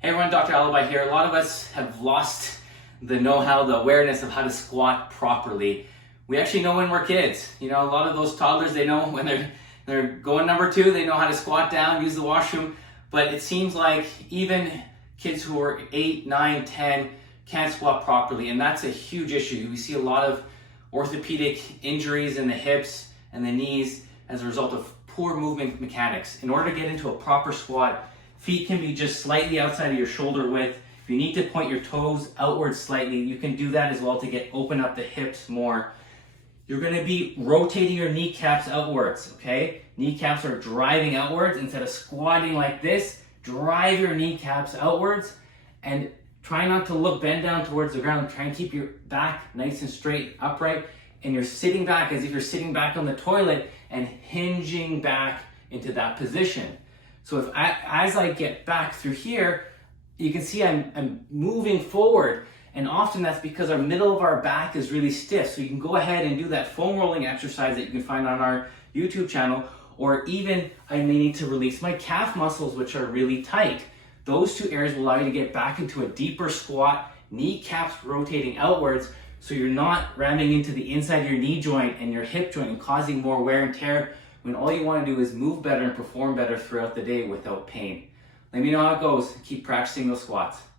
Hey everyone, Dr. Alibhai here. A lot of us have lost the know-how, the awareness of how to squat properly. We actually know when we're kids. You know, a lot of those toddlers, they know when they're going number 2, they know how to squat down, use the washroom. But it seems like even kids who are 8, 9, 10 can't squat properly, and that's a huge issue. We see a lot of orthopedic injuries in the hips and the knees as a result of poor movement mechanics. In order to get into a proper squat, feet can be just slightly outside of your shoulder width. If you need to point your toes outwards slightly, you can do that as well to open up the hips more. You're going to be rotating your kneecaps outwards, okay? Kneecaps are driving outwards. Instead of squatting like this, drive your kneecaps outwards and try not to bend down towards the ground. Try and keep your back nice and straight, upright, and you're sitting back as if you're sitting back on the toilet and hinging back into that position. So as I get back through here, you can see I'm moving forward, and often that's because our middle of our back is really stiff. So you can go ahead and do that foam rolling exercise that you can find on our YouTube channel, or even I may need to release my calf muscles, which are really tight. Those two areas will allow you to get back into a deeper squat, kneecaps rotating outwards, so you're not ramming into the inside of your knee joint and your hip joint and causing more wear and tear, when all you want to do is move better and perform better throughout the day without pain. Let me know how it goes. Keep practicing those squats.